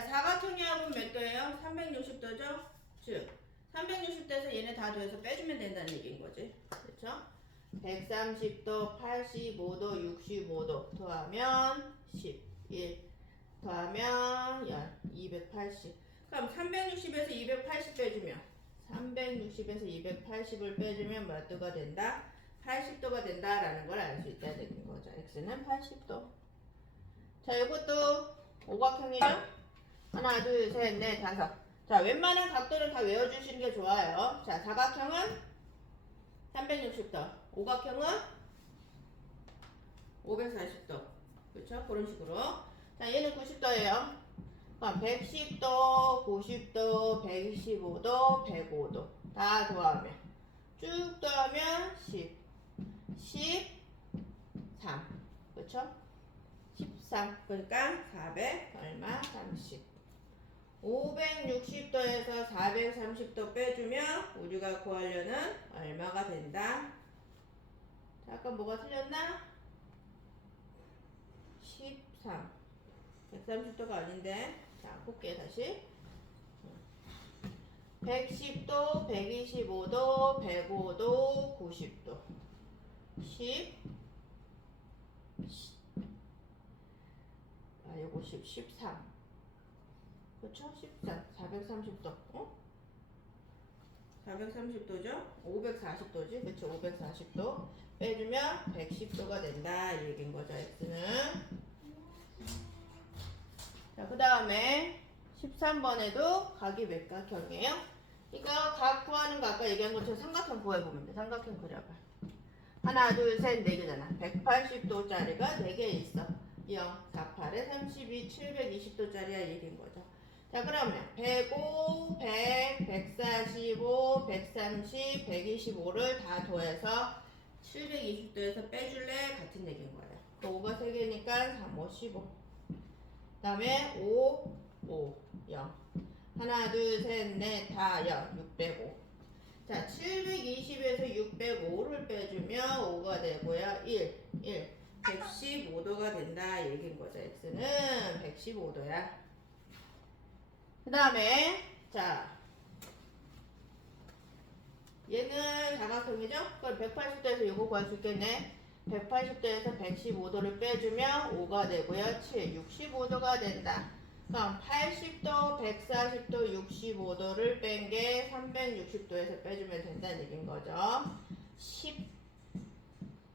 사각형이 하면 몇 도예요? 360도죠? 즉 360도에서 얘네 다 더해서 빼주면 된다는 얘기인 거지. 그렇죠? 130도, 85도, 65도 더하면 11 더하면 야 280. 그럼 360에서 280 빼주면 360에서 280을 빼주면 몇 도가 된다? 80도가 된다라는 걸 알 수 있다 되는 거죠. x는 80도. 자, 이것도 오각형이죠? 하나, 둘, 셋, 넷, 다섯. 자, 웬만한 각도를 다 외워주시는 게 좋아요. 자, 사각형은 360도. 오각형은 540도. 그렇죠? 그런 식으로. 자, 얘는 90도예요. 그럼 110도, 90도, 125도, 105도. 다 더하면. 쭉 더하면 10. 13. 그렇죠? 13. 그러니까 400 얼마? 30. 560도에서 430도 빼주면 우리가 구하려는 얼마가 된다? 잠깐 뭐가 틀렸나? 13. 130도가 아닌데. 자, 볼게 다시. 110도, 125도, 105도, 90도. 10. 아, 요거 10, 13. 그쵸? 14. 430도. 어? 430도죠? 540도지? 그쵸? 540도. 빼주면 110도가 된다. 이 얘기인 거죠, X는. 자, 그 다음에 13번에도 각이 몇각형이에요? 이거 각 구하는 거 아까 얘기한 것처럼 삼각형 구해보면 돼. 삼각형 그려봐. 하나, 둘, 셋, 네 개잖아. 180도짜리가 네개 있어. 0, 4, 8에 32, 720도짜리야 얘기인 거죠. 자, 그러면 105, 100, 145, 130, 125를 다 더해서 720도에서 빼줄래? 같은 얘기인 거예요. 그 5가 3개니까 3, 5, 15. 그 다음에 5, 5, 0. 하나, 둘, 셋, 넷, 다 0. 605. 자, 720에서 605를 빼주면 5가 되고요. 1, 1. 115도가 된다. 얘기인 거죠. X는 115도야. 그 다음에, 자. 얘는 사각형이죠? 그럼 180도에서 이거 구할 수 있겠네. 180도에서 115도를 빼주면 5가 되고요. 7, 65도가 된다. 그럼 80도, 140도, 65도를 뺀 게 360도에서 빼주면 된다는 얘기인 거죠. 10,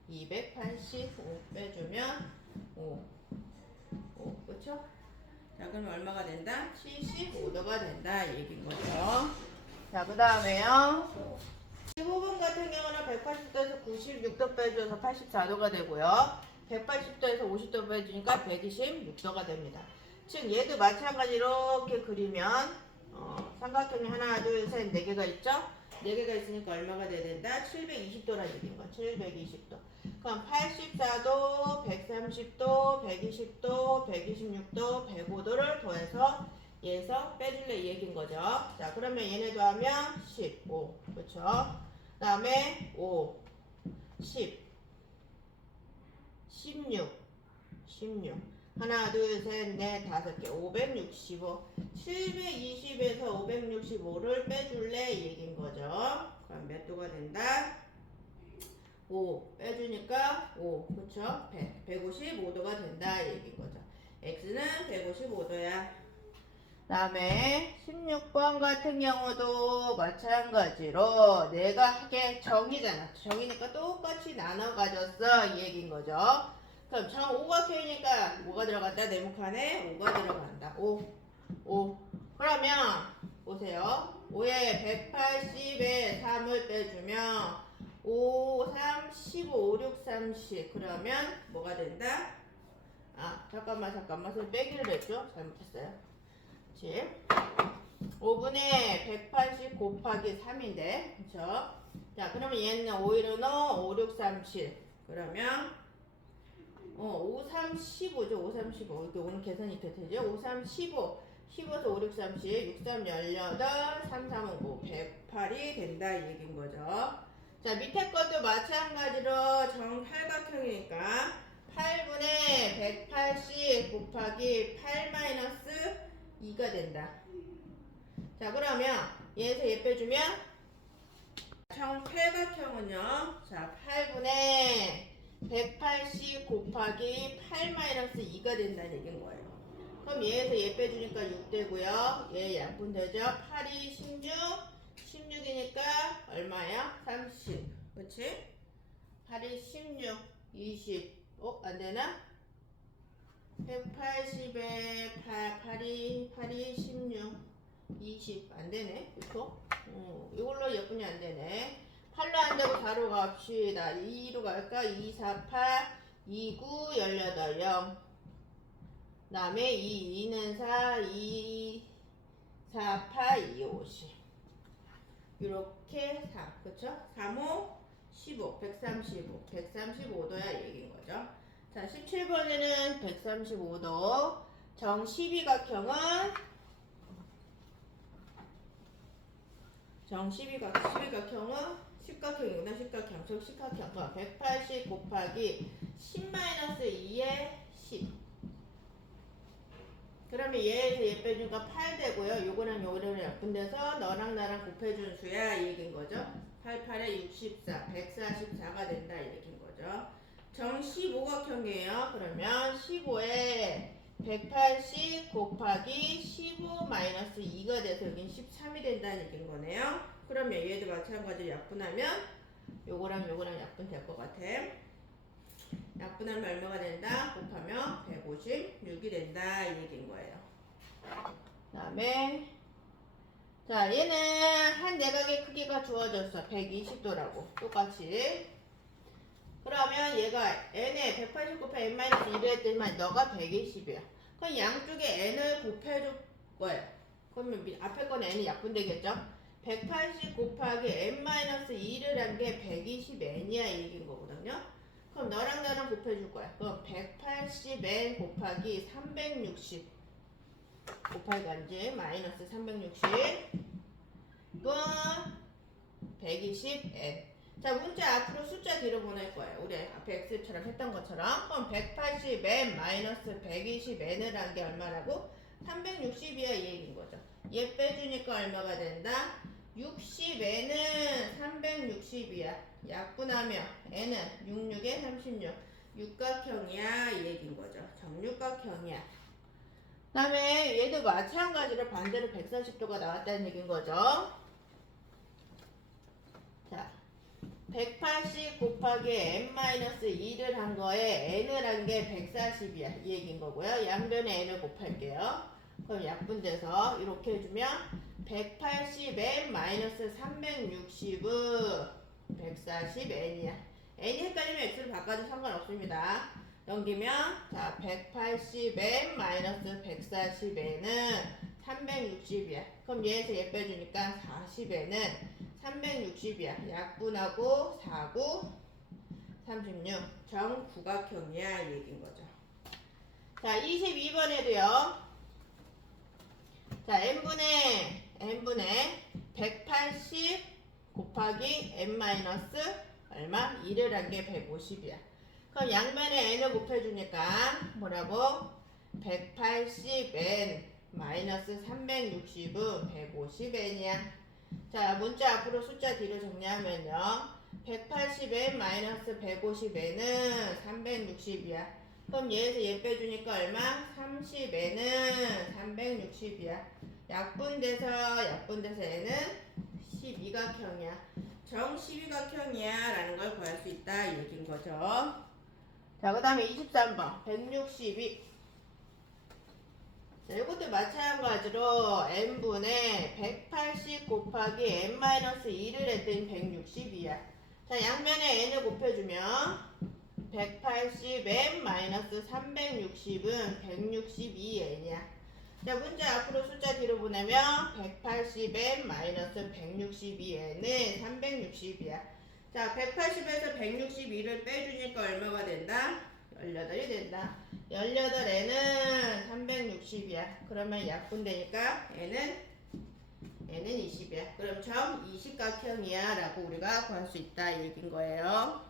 285 빼주면 5. 5, 그쵸? 자, 그럼 얼마가 된다? 75도가 된다. 이 얘기인 거죠. 자, 그 다음에요. 15번 같은 경우는 180도에서 96도 빼줘서 84도가 되고요. 180도에서 50도 빼주니까 126도가 됩니다. 즉 얘도 마찬가지 이렇게 그리면 어, 삼각형이 하나, 둘, 셋, 네 개가 있죠? 네 개가 있으니까 얼마가 돼야 된다? 720도라 얘기인 거야. 720도. 그럼 84도, 130도, 120도, 126도, 105도를 더해서 얘에서 빼줄래 이 얘기인 거죠. 자, 그러면 얘네 도 하면 15. 그렇죠? 그 다음에 5, 10, 16, 16. 하나, 둘, 셋, 넷, 다섯 개. 565. 720에서 565를 빼줄래? 이 얘기인 거죠. 그럼 몇 도가 된다? 5. 빼주니까 5. 그쵸? 100. 155도가 된다. 이 얘기인 거죠. X는 155도야. 다음에 16번 같은 경우도 마찬가지로 내가 하게 정이잖아. 정이니까 똑같이 나눠 가졌어. 이 얘기인 거죠. 그럼 정 오각형이니까 뭐가 들어간다? 네모칸에 5가 들어간다. 5. 5. 그러면 보세요. 5에 180에 3을 빼주면 5, 3, 15, 5, 6, 30. 그러면 뭐가 된다? 아, 잠깐만, 잠깐만. 선 빼기를 했죠? 잘못했어요. 7. 5분의 180 곱하기 3인데, 그쵸? 자, 그러면 얘는 5일은 넣어, 5, 6, 3, 7. 그러면, 어, 5, 3, 15죠? 5, 3, 15. 이렇게 오늘 계산이 되죠? 5, 3, 15. 15에서 5, 6, 3, 10. 6, 3, 18. 3, 3, 5. 108이 된다. 이 얘기인 거죠. 자, 밑에 것도 마찬가지로 정팔각형이니까 8분의 180 곱하기 8 마이너스 2가 된다. 자, 그러면 얘에서 얘 빼주면 총 팔각형은요. 자, 8분의 180 곱하기 8 마이너스 2가 된다는 얘기인 거예요. 그럼 얘에서 얘 빼주니까 6 되고요. 얘 양분 되죠? 8이 16, 16이니까 얼마야? 30. 그치? 8이 16, 20. 어? 안 되나? 180에 8, 8이, 8이 16, 20. 안 되네. 그쵸? 어, 이걸로 예쁜이 안 되네. 8로 안 되고 4로 갑시다. 2로 갈까? 2, 4, 8, 2, 9, 18, 0. 그 다음에 2, 2는 4, 2, 4, 8, 2, 50. 이렇게 4, 그쵸? 3, 5, 15, 135, 135도야 얘기인 거죠. 자, 17번에는 135도. 정 12각형은 정 12각, 12각형은 십각형이구나, 십각형. 즉, 십각형. 그럼 180 곱하기 10-2의 10. 그러면 얘에서 얘 빼주니까 8 되고요. 요거랑 요거랑 약분돼서 너랑 나랑 곱해준 수야 이 얘기인 거죠. 8, 8에 64, 144가 된다 이 얘기인 거죠. 정 15각형이에요. 그러면 15에 180 곱하기 15 마이너스 2가 돼서 여긴 13이 된다는 얘기인 거네요. 그러면 얘도 마찬가지로 약분하면 요거랑 요거랑 약분 될 것 같아. 약분하면 얼마가 된다? 곱하면 156이 된다. 이 얘기인 거예요. 그 다음에 자 얘는 한 내각의 크기가 주어졌어. 120도라고. 똑같이. 그러면 얘가 n에 180 곱하기 n-1을 했더니만 너가 120이야. 그럼 양쪽에 n을 곱해줄 거예요. 그러면 미- 앞에 건 n이 약분되겠죠? 180 곱하기 n-2를 한 게 120n이야. 이 얘기인 거거든요. 그럼 너랑 곱해줄 거야. 그럼 180n 곱하기 360 곱하기 간지 마이너스 360 이건 120n 자 문자 앞으로 숫자 뒤로 보낼 거예요. 우리 앞에 x처럼 했던 것처럼. 그럼 180n 마이너스 120n을 한 게 얼마라고? 360이야 이 얘기인 거죠. 얘 빼주니까 얼마가 된다? 60n은 360이야. 약분하면 n은 66에 36 육각형이야 이 얘기인 거죠 정육각형이야 그 다음에 얘도 마찬가지로 반대로 140도가 나왔다는 얘기인 거죠. 자, 180 곱하기 n-2를 한 거에 n을 한 게 140이야. 이 얘기인 거고요. 양변에 n을 곱할게요. 그럼 약분돼서 이렇게 해주면 180n-360은 140n이야. N이 헷갈리면 x를 바꿔도 상관없습니다. 넘기면 자 180n 마이너스 140n은 360이야. 그럼 얘에서 얘 빼주니까 40n은 360이야. 약분하고 49, 36 정구각형이야 이 얘기인 거죠. 자 22번에도요. 자 n분의 n분의 180 곱하기 n 마이너스 얼마? 1을 한 게 150이야. 그럼 양면에 n을 곱해주니까 뭐라고? 180n 마이너스 360은 150n이야. 자 문자 앞으로 숫자 뒤로 정리하면요. 180n 마이너스 150n은 360이야. 그럼 얘에서 얘 빼주니까 얼마? 30n은 360이야. 약분돼서 약분돼서 n은 12각형이야. 정 12각형이야 라는 걸 구할 수 있다 이 얘기인 거죠. 자, 그 다음에 23번. 162. 자, 이것도 마찬가지로 n분의 180 곱하기 n-2를 했더니 160이야. 자, 양면에 n을 곱해주면 180n-360은 162n이야. 자, 문자 앞으로 숫자 뒤로 보내면 180n-162n은 360이야. 자, 180에서 162를 빼주니까 얼마가 된다? 18이 된다. 18에는 360이야. 그러면 약분되니까 얘는 얘는 20이야. 그럼 점 20각형이야 라고 우리가 구할 수 있다 이 얘기인 거예요.